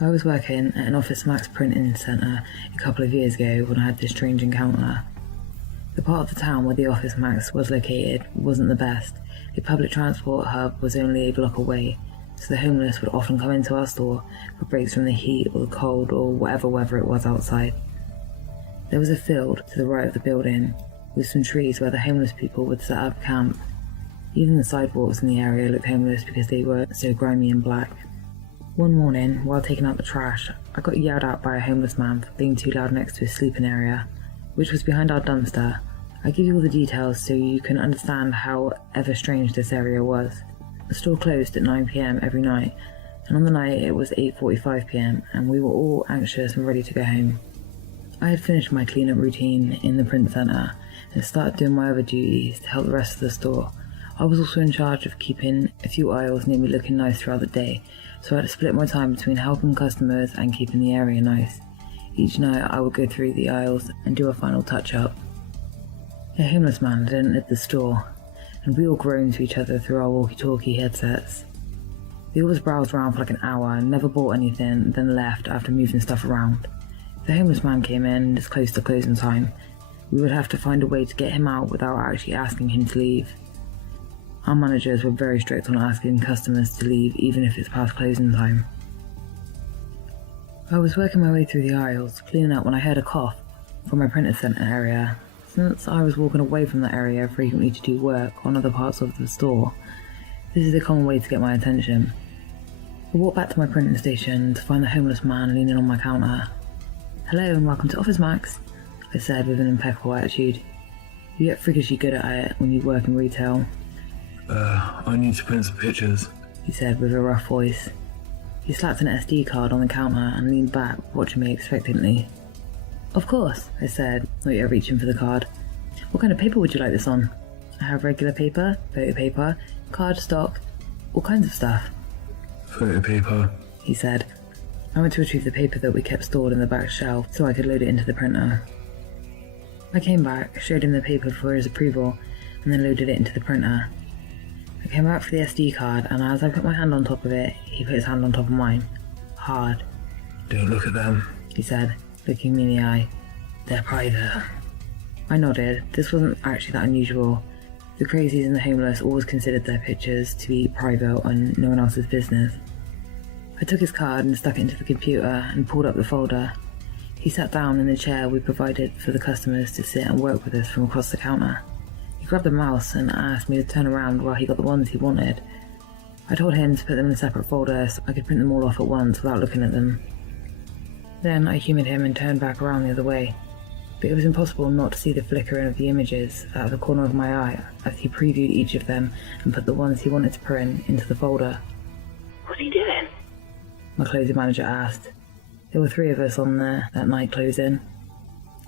I was working at an Office Max printing centre a couple of years ago when I had this strange encounter. The part of the town where the Office Max was located wasn't the best. The public transport hub was only a block away, so the homeless would often come into our store for breaks from the heat or the cold or whatever weather it was outside. There was a field to the right of the building, with some trees where the homeless people would set up camp. Even the sidewalks in the area looked homeless because they were so grimy and black. One morning, while taking out the trash, I got yelled at by a homeless man for being too loud next to his sleeping area, which was behind our dumpster. I give you all the details so you can understand how ever strange this area was. The store closed at 9 PM every night, and on the night it was 8:45 PM, and we were all anxious and ready to go home. I had finished my cleanup routine in the print centre and started doing my other duties to help the rest of the store. I was also in charge of keeping a few aisles near me looking nice throughout the day, so I had to split my time between helping customers and keeping the area nice. Each night I would go through the aisles and do a final touch-up. A homeless man had entered the store, and we all groaned to each other through our walkie-talkie headsets. We always browsed around for like an hour and never bought anything, then left after moving stuff around. If the homeless man came in as close to closing time, we would have to find a way to get him out without actually asking him to leave. Our managers were very strict on asking customers to leave even if it's past closing time. I was working my way through the aisles, cleaning up when I heard a cough from my printer centre area. Since I was walking away from that area frequently to do work on other parts of the store, this is a common way to get my attention. I walked back to my printing station to find the homeless man leaning on my counter. "Hello and welcome to Office Max," I said with an impeccable attitude. You get freakishly good at it when you work in retail. I need to print some pictures," he said with a rough voice. He slapped an SD card on the counter and leaned back, watching me expectantly. "Of course," I said, not yet reaching for the card. "What kind of paper would you like this on?" "I have regular paper, photo paper, card stock, all kinds of stuff." "Photo paper," he said. I went to retrieve the paper that we kept stored in the back shelf so I could load it into the printer. I came back, showed him the paper for his approval, and then loaded it into the printer. I came out for the SD card, and as I put my hand on top of it, he put his hand on top of mine. Hard. "Don't look at them," he said, looking me in the eye. "They're private." I nodded. This wasn't actually that unusual. The crazies and the homeless always considered their pictures to be private and no one else's business. I took his card and stuck it into the computer and pulled up the folder. He sat down in the chair we provided for the customers to sit and work with us from across the counter. He grabbed the mouse and asked me to turn around while he got the ones he wanted. I told him to put them in a separate folder so I could print them all off at once without looking at them. Then I humoured him and turned back around the other way, but it was impossible not to see the flickering of the images out of the corner of my eye as he previewed each of them and put the ones he wanted to print into the folder. "What's he doing?" my closing manager asked. There were 3 of us on there that night closing.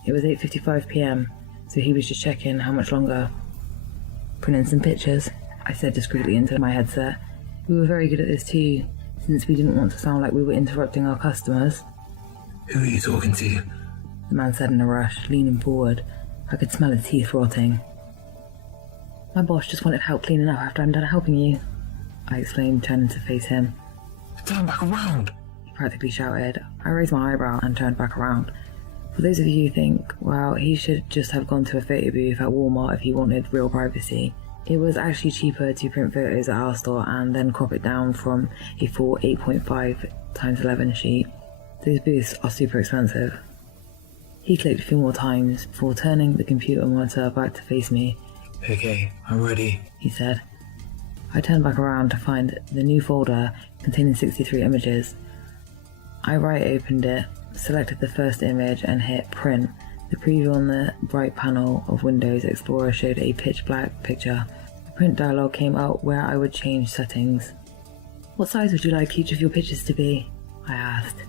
It was 8:55 PM, so he was just checking how much longer. "Printing some pictures," I said discreetly into my headset. We were very good at this too, since we didn't want to sound like we were interrupting our customers. "Who are you talking to?" the man said in a rush, leaning forward. I could smell his teeth rotting. "My boss just wanted help cleaning up after I'm done helping you," I exclaimed, turning to face him. "Turn back around," he practically shouted. I raised my eyebrow and turned back around. For those of you who think, well, he should just have gone to a photo booth at Walmart if he wanted real privacy, it was actually cheaper to print photos at our store and then crop it down from a full 8.5x11 sheet. Those booths are super expensive. He clicked a few more times before turning the computer monitor back to face me. "Okay, I'm ready," he said. I turned back around to find the new folder containing 63 images. I opened it, selected the first image and hit print. The preview on the right panel of Windows Explorer showed a pitch black picture. The print dialog came up where I would change settings. "What size would you like each of your pictures to be?" I asked.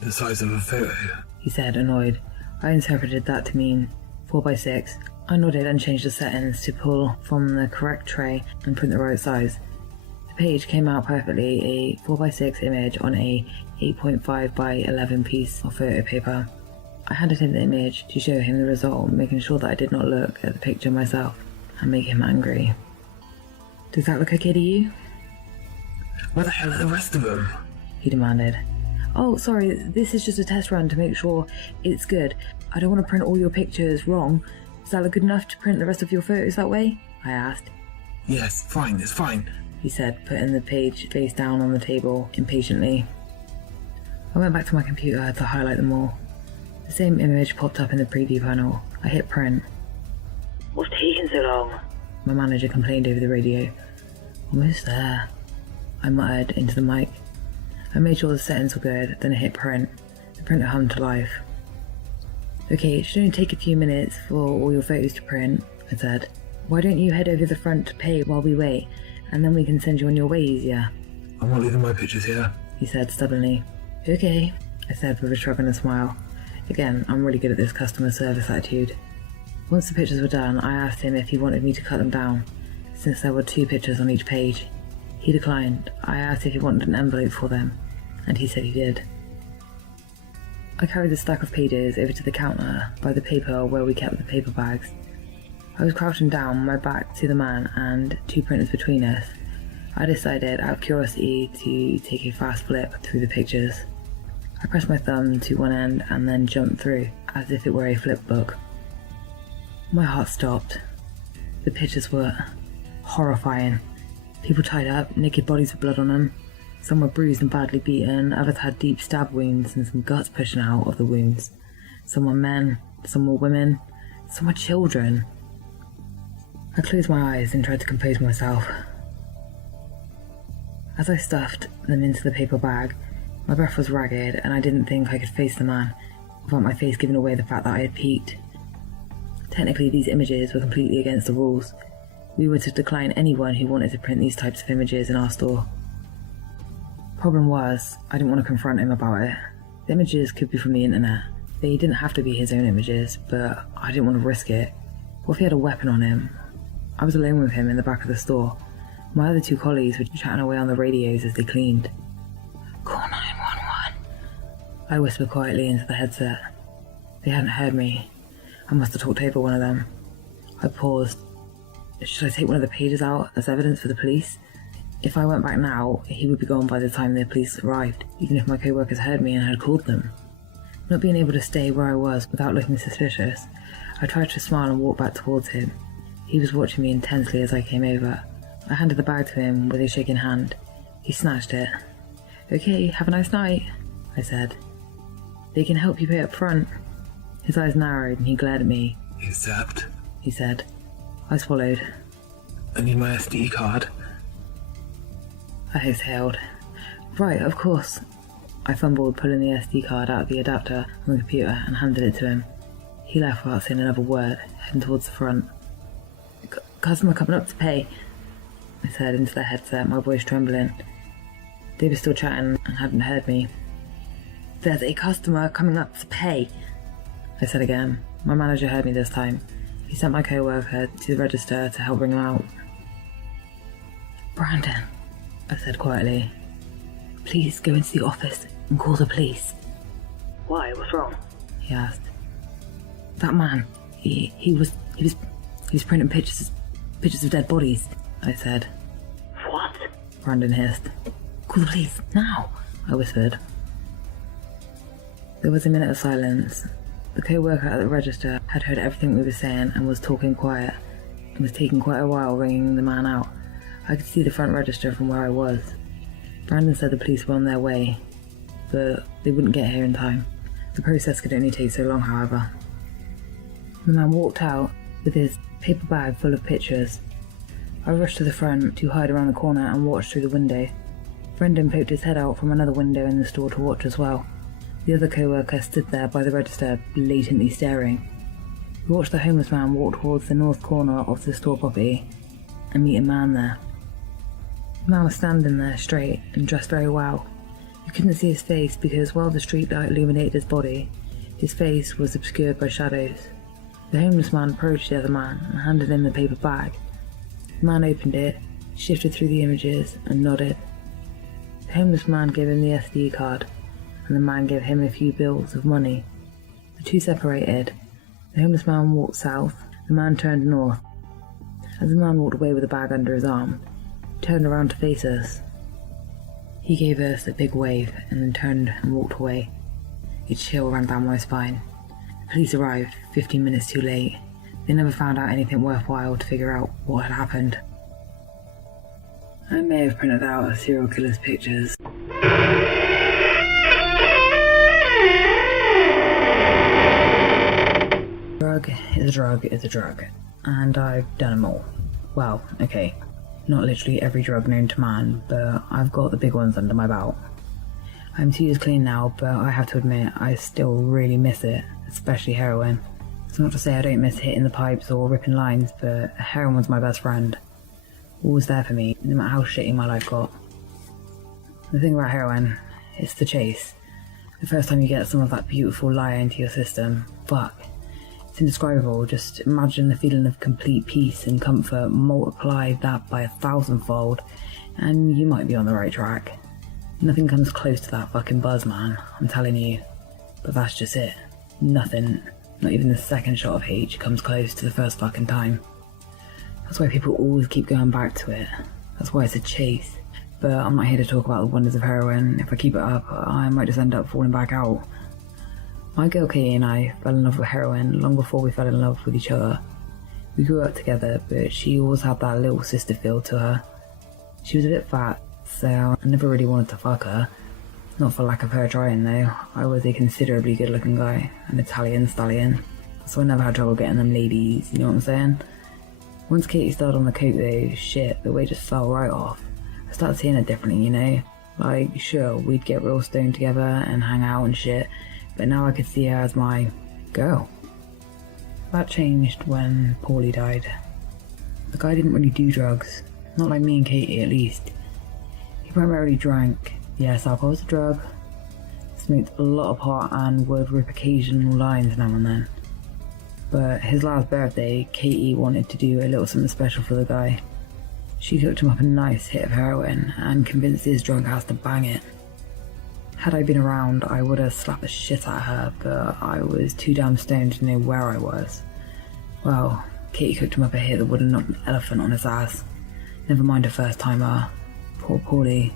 "The size of a photo," he said, annoyed. I interpreted that to mean 4x6. I nodded and changed the settings to pull from the correct tray and print the right size. The page came out perfectly, a 4x6 image on a 8.5x11 piece of photo paper. I handed him the image to show him the result, making sure that I did not look at the picture myself and make him angry. "Does that look okay to you?" "Where the hell are the rest of them?" he demanded. "Oh, sorry, this is just a test run to make sure it's good. I don't want to print all your pictures wrong. Does that look good enough to print the rest of your photos that way?" I asked. Yes, fine, it's fine. He said, putting the page face down on the table impatiently. I went back to my computer to highlight them all. The same image popped up in the preview panel. I hit print. "What's taking so long?" my manager complained over the radio. "Almost there," I muttered into the mic. I made sure the settings were good, then I hit print. The printer hummed to life. "Okay, it should only take a few minutes for all your photos to print," I said. "Why don't you head over to the front to pay while we wait, and then we can send you on your way easier?" I'm not leaving my pictures here. He said stubbornly. "Okay," I said with a shrug and a smile. Again, I'm really good at this customer service attitude. Once the pictures were done, I asked him if he wanted me to cut them down, since there were 2 pictures on each page. He declined. I asked if he wanted an envelope for them, and he said he did. I carried the stack of pages over to the counter by the paper where we kept the paper bags. I was crouching down, my back to the man and 2 printers between us. I decided, out of curiosity, to take a fast flip through the pictures. I pressed my thumb to one end and then jumped through, as if it were a flip book. My heart stopped. The pictures were horrifying. People tied up, naked bodies with blood on them. Some were bruised and badly beaten, others had deep stab wounds and some guts pushing out of the wounds. Some were men, some were women, some were children. I closed my eyes and tried to compose myself. As I stuffed them into the paper bag, my breath was ragged and I didn't think I could face the man without my face giving away the fact that I had peeked. Technically, these images were completely against the rules. We were to decline anyone who wanted to print these types of images in our store. Problem was, I didn't want to confront him about it. The images could be from the internet. They didn't have to be his own images, but I didn't want to risk it. What if he had a weapon on him? I was alone with him in the back of the store. My other 2 colleagues were chatting away on the radios as they cleaned. "Call 911, I whispered quietly into the headset. They hadn't heard me. I must have talked over one of them. I paused. Should I take one of the pages out as evidence for the police? If I went back now, he would be gone by the time the police arrived, even if my co-workers heard me and had called them. Not being able to stay where I was without looking suspicious, I tried to smile and walk back towards him. He was watching me intensely as I came over. I handed the bag to him with a shaking hand. He snatched it. "Okay, have a nice night," I said. "They can help you pay up front." His eyes narrowed and he glared at me. Accept. He said. I swallowed. I need my SD card. I exhaled. "Right, of course." I fumbled, pulling the SD card out of the adapter on the computer and handed it to him. He left without saying another word, heading towards the front. "Customer coming up to pay," I said into the headset, my voice trembling. They were still chatting and hadn't heard me. "There's a customer coming up to pay," I said again. My manager heard me this time. He sent my co-worker to the register to help bring him out. "Brandon," I said quietly, "please go into the office and call the police." "Why? What's wrong?" he asked. "That man, he was printing pictures of dead bodies," I said. "What?" Brandon hissed. "Call the police, now," I whispered. There was a minute of silence. The co-worker at the register had heard everything we were saying and was talking quiet. It was taking quite a while ringing the man out. I could see the front register from where I was. Brandon said the police were on their way, but they wouldn't get here in time. The process could only take so long, however. The man walked out with his paper bag full of pictures. I rushed to the front to hide around the corner and watched through the window. Brendan poked his head out from another window in the store to watch as well. The other co-worker stood there by the register, blatantly staring. We watched the homeless man walk towards the north corner of the store property and meet a man there. The man was standing there straight and dressed very well. You couldn't see his face because while the streetlight illuminated his body, his face was obscured by shadows. The homeless man approached the other man and handed him the paper bag. The man opened it, shifted through the images, and nodded. The homeless man gave him the SD card, and the man gave him a few bills of money. The two separated. The homeless man walked south, the man turned north. As the man walked away with the bag under his arm, he turned around to face us. He gave us a big wave and then turned and walked away. A chill ran down my spine. The police arrived 15 minutes too late. They never found out anything worthwhile to figure out what had happened. I may have printed out a serial killer's pictures. Drug is a drug is a drug, and I've done them all. Well, okay, not literally every drug known to man, but I've got the big ones under my belt. I'm 2 years clean now, but I have to admit I still really miss it, especially heroin. It's not to say I don't miss hitting the pipes or ripping lines, but heroin was my best friend. Always there for me, no matter how shitty my life got. The thing about heroin, it's the chase. The first time you get some of that beautiful lie into your system, fuck. It's indescribable. Just imagine the feeling of complete peace and comfort, multiply that by 1,000-fold, and you might be on the right track. Nothing comes close to that fucking buzz, man, I'm telling you. But that's just it. Nothing, not even the second shot of H, comes close to the first fucking time. That's why people always keep going back to it. That's why it's a chase. But I'm not here to talk about the wonders of heroin. If I keep it up, I might just end up falling back out. My girl Katie and I fell in love with heroin long before we fell in love with each other. We grew up together, but she always had that little sister feel to her. She was a bit fat, so I never really wanted to fuck her. Not for lack of her trying though. I was a considerably good looking guy, an Italian stallion, so I never had trouble getting them ladies, you know what I'm saying? Once Katie started on the coke though, shit, the weight just fell right off. I started seeing it differently, you know? Like, sure, we'd get real stoned together and hang out and shit, but now I could see her as my girl. That changed when Paulie died. The guy didn't really do drugs, not like me and Katie at least. He primarily drank. Yes, alcohol is a drug. Smoked a lot of pot and would rip occasional lines now and then. But his last birthday, Katie wanted to do a little something special for the guy. She cooked him up a nice hit of heroin and convinced his drunk ass to bang it. Had I been around, I would have slapped the shit out of her, but I was too damn stoned to know where I was. Well, Katie cooked him up a hit that would have knocked an elephant on his ass. Never mind a first timer. Poor Paulie.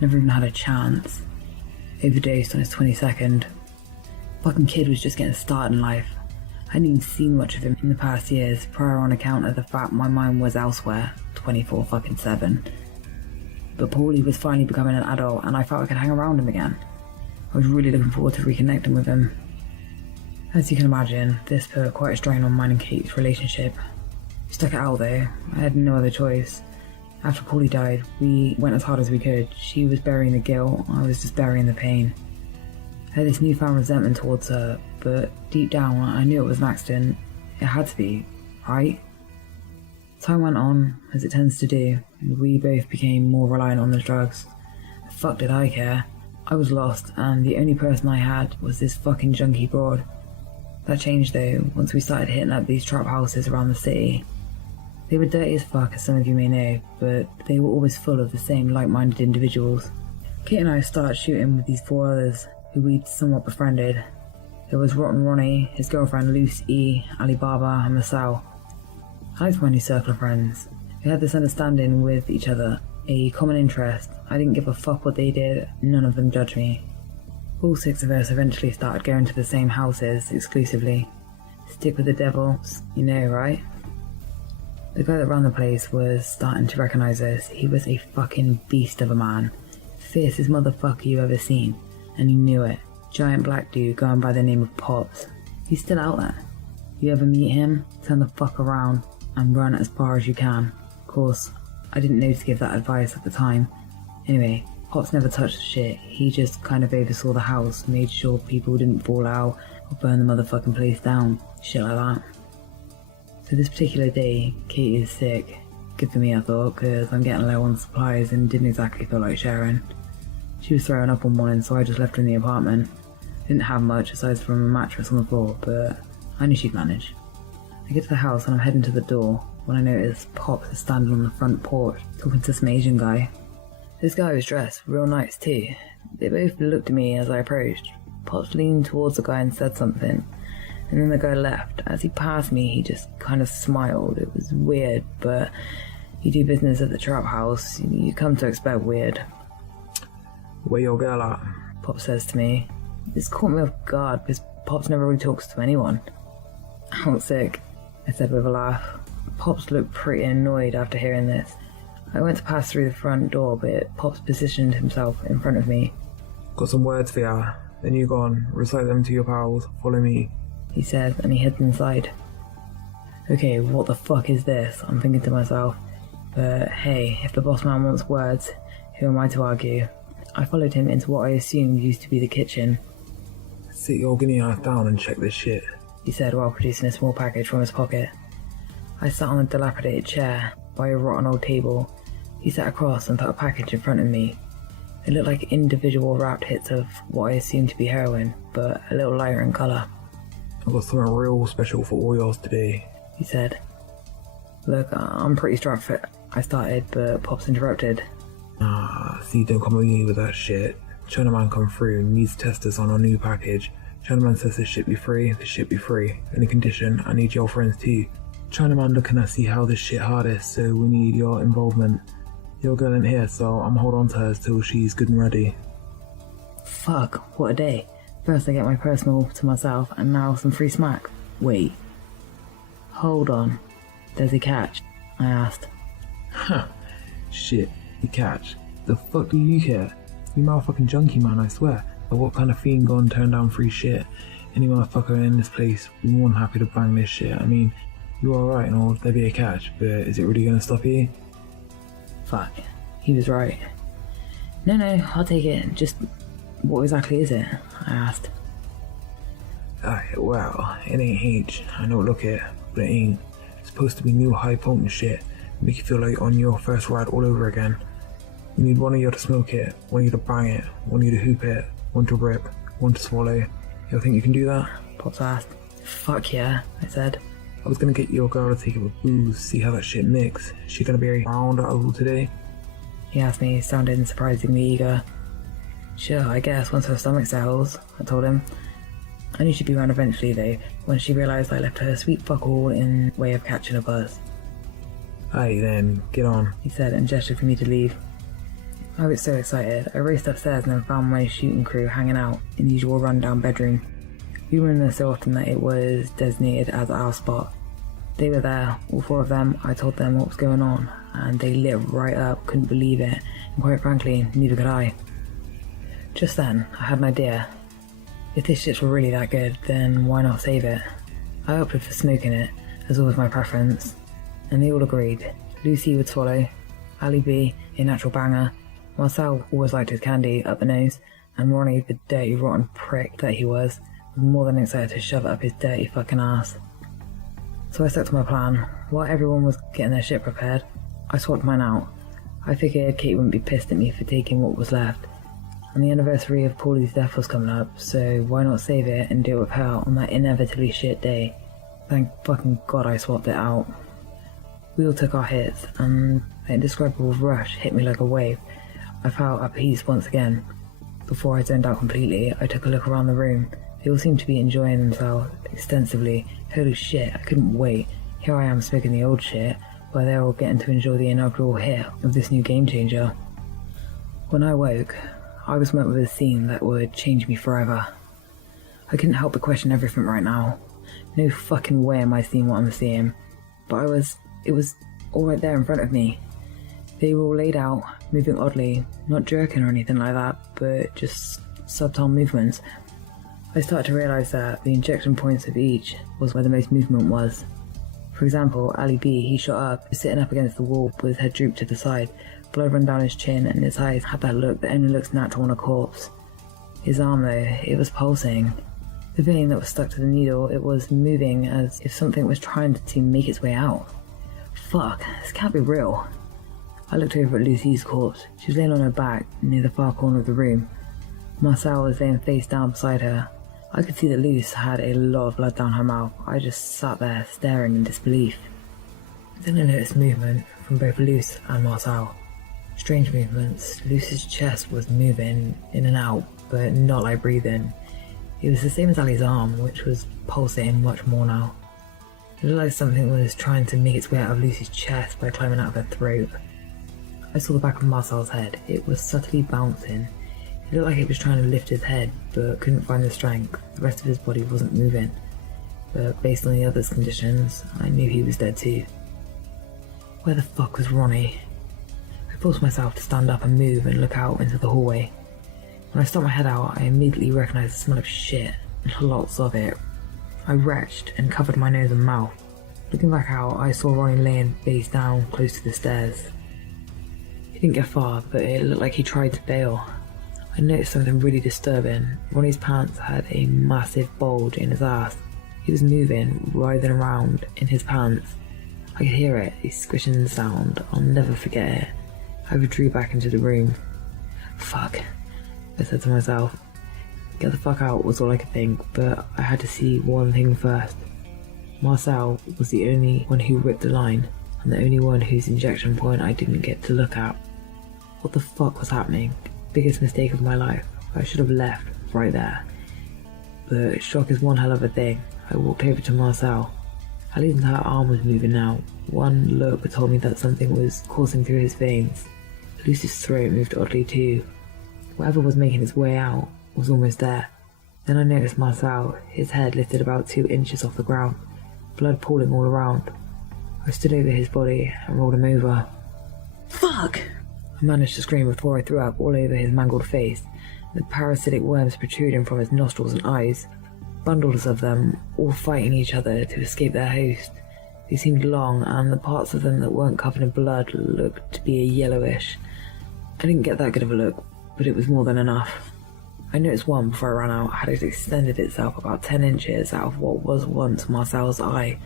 Never even had a chance. Overdosed on his 22nd. Fucking kid was just getting started in life. I hadn't even seen much of him in the past years, prior on account of the fact my mind was elsewhere, 24/7. But Paulie was finally becoming an adult and I felt I could hang around him again. I was really looking forward to reconnecting with him. As you can imagine, this put quite a strain on mine and Kate's relationship. We stuck it out though, I had no other choice. After Paulie died, we went as hard as we could. She was burying the guilt, I was just burying the pain. I had this newfound resentment towards her, but deep down I knew it was an accident. It had to be, right? Time went on, as it tends to do, and we both became more reliant on the drugs. The fuck did I care? I was lost, and the only person I had was this fucking junkie broad. That changed though, once we started hitting up these trap houses around the city. They were dirty as fuck, as some of you may know, but they were always full of the same like-minded individuals. Kate and I started shooting with these 4 others, who we'd somewhat befriended. There was Rotten Ronnie, his girlfriend Luce E, Alibaba, and Marcel. I liked my new circle of friends. We had this understanding with each other, a common interest. I didn't give a fuck what they did, none of them judged me. All 6 of us eventually started going to the same houses exclusively. Stick with the devils, you know, right? The guy that ran the place was starting to recognise us. He was a fucking beast of a man. Fiercest motherfucker you ever seen. And he knew it. Giant black dude going by the name of Pops. He's still out there. You ever meet him, turn the fuck around and run as far as you can. Of course, I didn't know to give that advice at the time. Anyway, Pops never touched shit. He just kind of oversaw the house, made sure people didn't fall out or burn the motherfucking place down. Shit like that. So this particular day, Katie is sick. Good for me, I thought, because I'm getting low on supplies and didn't exactly feel like sharing. She was throwing up one morning, so I just left her in the apartment. Didn't have much aside from a mattress on the floor, but I knew she'd manage. I get to the house and I'm heading to the door when I notice Pops is standing on the front porch talking to some Asian guy. This guy was dressed real nice too. They both looked at me as I approached. Pops leaned towards the guy and said something, and then the guy left. As he passed me, he just kind of smiled. It was weird, but you do business at the trap house, you come to expect weird. Where your girl at? Pop says to me. This caught me off guard because Pops never really talks to anyone. I'm sick, I said with a laugh. Pops looked pretty annoyed after hearing this. I went to pass through the front door, but Pops positioned himself in front of me. Got some words for ya. Then you go on, recite them to your pals, follow me, he said, and he hid inside. Okay, what the fuck is this? I'm thinking to myself. But hey, if the boss man wants words, who am I to argue? I followed him into what I assumed used to be the kitchen. Sit your guinea ass down and check this shit, he said while producing a small package from his pocket. I sat on a dilapidated chair by a rotten old table. He sat across and put a package in front of me. It looked like individual wrapped hits of what I assumed to be heroin, but a little lighter in colour. I've got something real special for all yours today, he said. Look, I'm pretty strapped for it. I started, but Pops interrupted. See, don't come with me with that shit. Chinaman come through and needs to test us on our new package. Chinaman says this shit be free, this shit be free. Any condition, I need your friends too. Chinaman looking to see how this shit hard is, so we need your involvement. Your girl ain't here, so I'm hold on to her till she's good and ready. Fuck, what a day. First I get my personal to myself, and now some free smack. Wait. Hold on. There's a catch, I asked. Huh. Shit, you catch. The fuck do you care? You motherfucking junkie man, I swear. But what kind of fiend gonna turn down free shit? Any motherfucker in this place would be more than happy to bang this shit. I mean, you're alright and all, there'd be a catch, but is it really gonna stop you? Fuck, he was right. No, I'll take it. Just, what exactly is it? I asked. Well, it ain't H. I know look it, but it ain't. It's supposed to be new high potent shit. Make you feel like on your first ride all over again. We need one of you to smoke it, one of you to bang it, one of you to hoop it, one to rip, one to swallow. You think you can do that? Pops asked. Fuck yeah, I said. I was gonna get your girl to take it with booze, see how that shit mix. She gonna be around at all today? He asked me, sounding surprisingly eager. Sure, I guess, once her stomach settles, I told him. I knew she'd be around eventually though, when she realised I left her sweet fuck all in way of catching a buzz. Aye then, get on, he said and gestured for me to leave. I was so excited, I raced upstairs and then found my shooting crew hanging out in the usual rundown bedroom. We were in there so often that it was designated as our spot. They were there, all four of them. I told them what was going on, and they lit right up, couldn't believe it, and quite frankly, neither could I. Just then, I had an idea. If this shit's really that good, then why not save it? I opted for smoking it, as always my preference, and they all agreed. Lucy would swallow, Ali B, a natural banger, Marcel always liked his candy up the nose, and Ronnie, the dirty rotten prick that he was more than excited to shove it up his dirty fucking ass. So I stuck to my plan. While everyone was getting their shit prepared, I swapped mine out. I figured Kate wouldn't be pissed at me for taking what was left, and the anniversary of Paulie's death was coming up, so why not save it and do it with her on that inevitably shit day? Thank fucking God I swapped it out. We all took our hits, and an indescribable rush hit me like a wave. I felt at peace once again. Before I zoned out completely, I took a look around the room. They all seemed to be enjoying themselves extensively. Holy shit, I couldn't wait. Here I am smoking the old shit, while they're all getting to enjoy the inaugural hit of this new game changer. When I woke, I was met with a scene that would change me forever. I couldn't help but question everything right now. No fucking way am I seeing what I'm seeing. But it was all right there in front of me. They were all laid out, moving oddly, not jerking or anything like that, but just subtle movements. I started to realise that the injection points of each was where the most movement was. For example, Ali B, he shot up, sitting up against the wall with his head drooped to the side, blood run down his chin, and his eyes had that look that only looks natural on a corpse. His arm though, it was pulsing. The vein that was stuck to the needle, it was moving as if something was trying to make its way out. Fuck, this can't be real. I looked over at Lucy's corpse. She was laying on her back near the far corner of the room. Marcel was laying face down beside her. I could see that Luce had a lot of blood down her mouth. I just sat there staring in disbelief. Then I noticed movement from both Luce and Marcel. Strange movements. Luce's chest was moving in and out, but not like breathing. It was the same as Ali's arm, which was pulsating much more now. It looked like something was trying to make its way out of Lucy's chest by climbing out of her throat. I saw the back of Marcel's head. It was subtly bouncing. It looked like it was trying to lift his head, but couldn't find the strength. The rest of his body wasn't moving. But based on the other's conditions, I knew he was dead too. Where the fuck was Ronnie? I forced myself to stand up and move and look out into the hallway. When I stuck my head out, I immediately recognised the smell of shit, lots of it. I retched and covered my nose and mouth. Looking back out, I saw Ronnie laying face down close to the stairs. He didn't get far, but it looked like he tried to bail. I noticed something really disturbing. Ronnie's pants had a massive bulge in his ass. He was moving, writhing around in his pants. I could hear it, a squishing sound. I'll never forget it. I withdrew back into the room. Fuck, I said to myself. Get the fuck out was all I could think, but I had to see one thing first. Marcel was the only one who ripped the line, and the only one whose injection point I didn't get to look at. What the fuck was happening? Biggest mistake of my life. I should have left right there. But shock is one hell of a thing. I walked over to Marcel. At least her arm was moving now. One look told me that something was coursing through his veins. Lucy's throat moved oddly too. Whatever was making its way out was almost there. Then I noticed Marcel, his head lifted about 2 inches off the ground, blood pooling all around. I stood over his body and rolled him over. Fuck! I managed to scream before I threw up all over his mangled face, the parasitic worms protruding from his nostrils and eyes, bundles of them, all fighting each other to escape their host. They seemed long, and the parts of them that weren't covered in blood looked to be a yellowish. I didn't get that good of a look, but it was more than enough. I noticed one before I ran out had extended itself about 10 inches out of what was once Marcel's eye.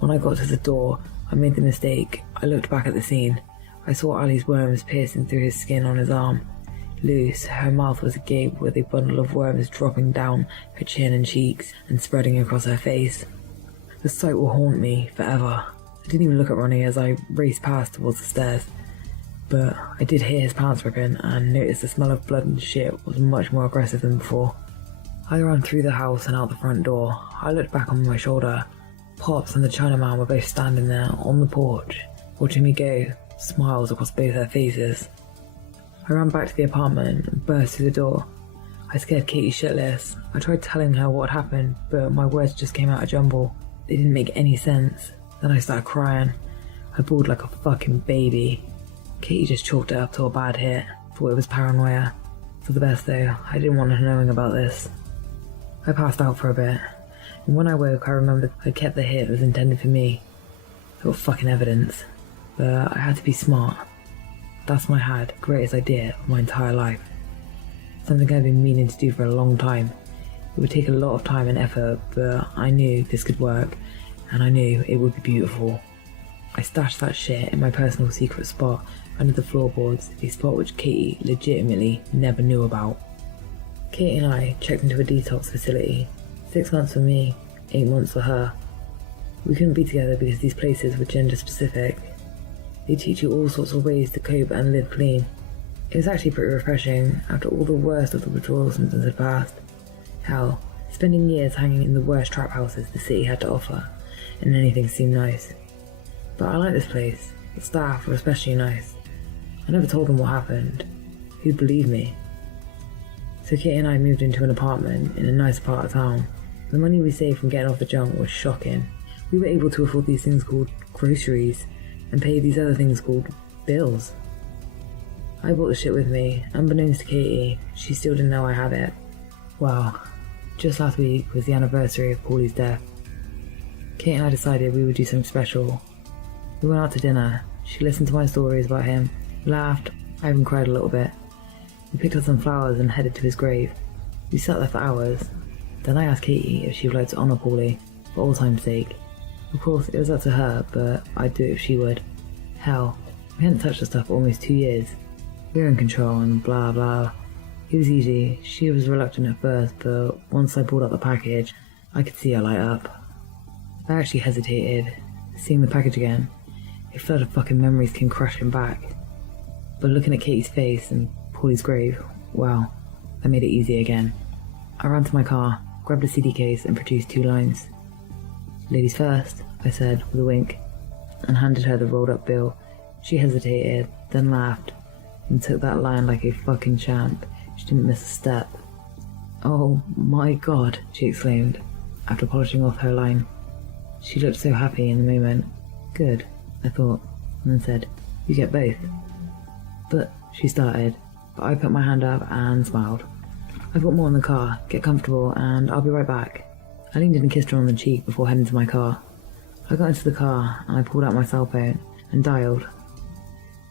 When I got to the door, I made the mistake. I looked back at the scene. I saw Ali's worms piercing through his skin on his arm. Loose, her mouth was agape with a bundle of worms dropping down her chin and cheeks and spreading across her face. The sight will haunt me forever. I didn't even look at Ronnie as I raced past towards the stairs. But I did hear his pants ripping and noticed the smell of blood and shit was much more aggressive than before. I ran through the house and out the front door. I looked back on my shoulder. Pops and the Chinaman were both standing there on the porch, watching me go, smiles across both their faces. I ran back to the apartment and burst through the door. I scared Katie shitless. I tried telling her what had happened, but my words just came out a jumble. They didn't make any sense. Then I started crying. I bawled like a fucking baby. Katie just chalked it up to a bad hit. Thought it was paranoia. For the best though, I didn't want her knowing about this. I passed out for a bit, and when I woke I remembered I'd kept the hit that was intended for me. I got fucking evidence. But I had to be smart. That's my greatest idea of my entire life. Something I've been meaning to do for a long time. It would take a lot of time and effort, but I knew this could work, and I knew it would be beautiful. I stashed that shit in my personal secret spot under the floorboards, a spot which Katie legitimately never knew about. Katie and I checked into a detox facility. 6 months for me, 8 months for her. We couldn't be together because these places were gender specific. They teach you all sorts of ways to cope and live clean. It was actually pretty refreshing after all the worst of the withdrawal symptoms had passed. Hell, spending years hanging in the worst trap houses the city had to offer, and anything seemed nice. But I liked this place. The staff were especially nice. I never told them what happened. Who'd believe me? So Katie and I moved into an apartment in a nice part of town. The money we saved from getting off the junk was shocking. We were able to afford these things called groceries, and pay these other things called bills. I brought the shit with me. Unbeknownst to Katie, she still didn't know I had it. Well, just last week was the anniversary of Paulie's death. Kate and I decided we would do something special. We went out to dinner. She listened to my stories about him, laughed, I even cried a little bit. We picked up some flowers and headed to his grave. We sat there for hours. Then I asked Katie if she would like to honour Paulie, for old time's sake. Of course, it was up to her, but I'd do it if she would. Hell, we hadn't touched the stuff for almost 2 years. We were in control and blah blah. It was easy. She was reluctant at first, but once I pulled out the package, I could see her light up. I actually hesitated. Seeing the package again, a flood of fucking memories came crashing back. But looking at Katie's face and Paulie's grave, well, that made it easy again. I ran to my car, grabbed a CD case and produced 2 lines. "Ladies first," I said with a wink, and handed her the rolled up bill. She hesitated, then laughed, and took that line like a fucking champ. She didn't miss a step. "Oh my God," she exclaimed, after polishing off her line. She looked so happy in the moment. "Good," I thought, and then said, "You get both." "But," she started, but I put my hand up and smiled. "I've got more in the car. Get comfortable, and I'll be right back." I leaned in and kissed her on the cheek before heading to my car. I got into the car, and I pulled out my cell phone and dialed.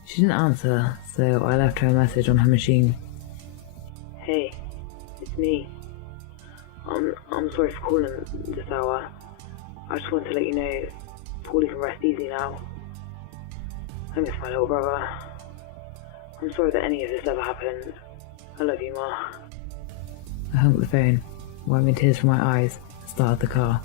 She didn't answer, so I left her a message on her machine. "Hey, it's me. I'm sorry for calling this hour. I just wanted to let you know Paulie can rest easy now. I miss my little brother. I'm sorry that any of this ever happened. I love you, Ma." I hung up the phone, wiping tears from my eyes, and started the car.